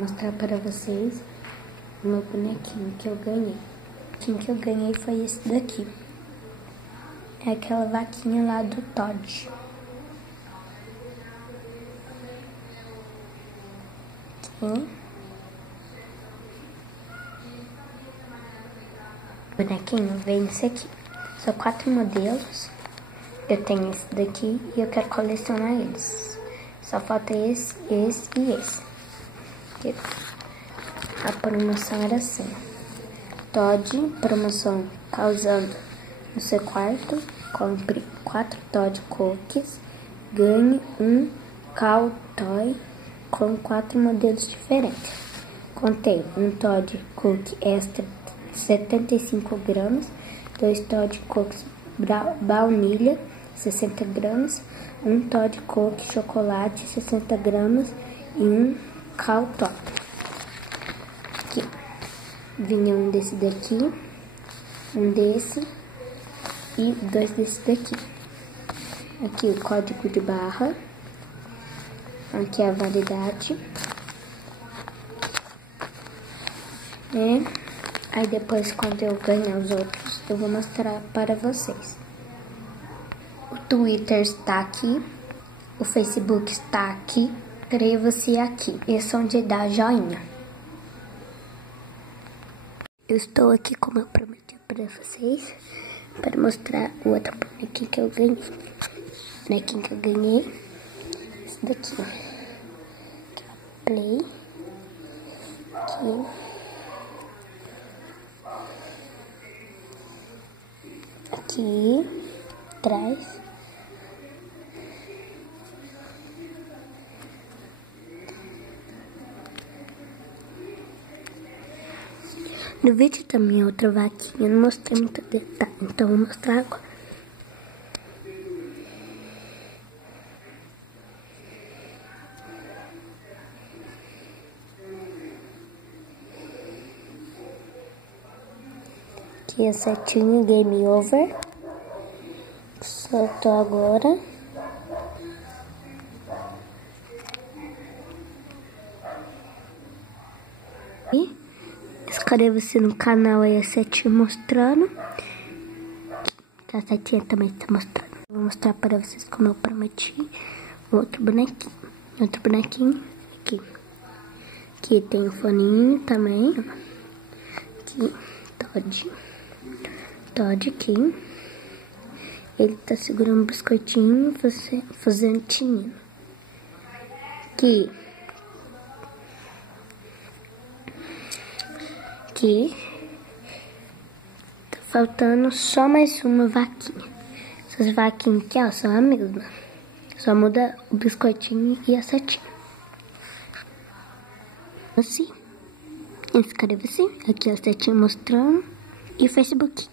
mostrar para vocês o meu bonequinho que eu ganhei. O bonequinho que eu ganhei foi esse daqui. É aquela vaquinha lá do Todd. Aqui. O bonequinho vem esse aqui. São 4 modelos. Eu tenho esse daqui e eu quero colecionar eles. Só falta esse e esse. A promoção era assim. Todd, promoção causando no seu quarto. Compre 4 Todd Cookies. Ganhe um Cow Toy com 4 modelos diferentes. Contém um Todd Cookie Extra 75 gramas. 2 Todd Cookies baunilha 60 gramas. Um Todd Cookie chocolate 60 gramas. E um Cow Toy. Aqui. Vinha um desse daqui, um desse e 2 desse daqui. Aqui o código de barra, aqui a validade. Aí depois, quando eu ganhar os outros, eu vou mostrar para vocês. O Twitter está aqui, o Facebook está aqui. Inscreva-se aqui, esse é onde dá joinha. Eu estou aqui, como eu prometi para vocês, para mostrar o outro bonequinho que eu ganhei. O bonequinho que eu ganhei, esse daqui. Aqui, ó, play. Aqui. Aqui, atrás. No vídeo também outra vaquinha, eu não mostrei muito detalhe, então vou mostrar agora. Aqui a setinha, game over. Soltou agora. E inscreva-se no canal aí, a setinha mostrando. A setinha também está mostrando. Vou mostrar para vocês, como eu prometi, outro bonequinho. Outro bonequinho aqui. Aqui tem o foninho também, ó. Aqui, Todd aqui. Ele tá segurando um biscoitinho, fazendo tinino. Aqui tá faltando só mais uma vaquinha. Essas vaquinhas aqui, ó, são a mesma. Só muda o biscoitinho e a setinha. Assim. Inscreva-se. Aqui a setinha mostrando. E o Facebook.